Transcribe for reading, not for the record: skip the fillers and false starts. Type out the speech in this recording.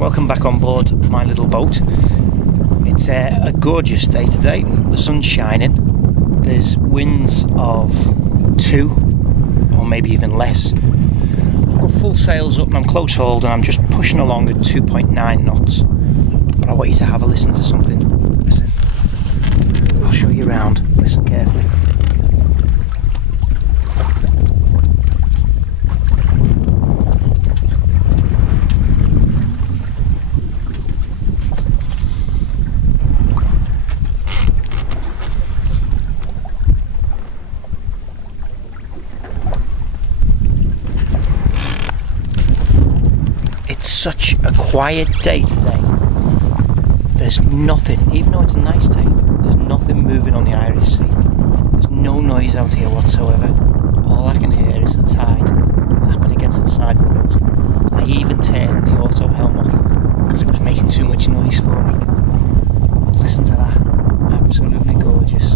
welcome back on board my little boat. It's a gorgeous day today. The sun's shining. There's winds of 2 or maybe even less. I've got full sails up and I'm close hauled and I'm just pushing along at 2.9 knots. But I want you to have a listen to something. Listen. I'll show you around. Listen carefully. It's such a quiet day today. There's nothing, even though it's a nice day, there's nothing moving on the Irish Sea. There's no noise out here whatsoever. All I can hear is the tide lapping against the side of the boat. I even turned the auto helm off because it was making too much noise for me. Listen to that. Absolutely gorgeous.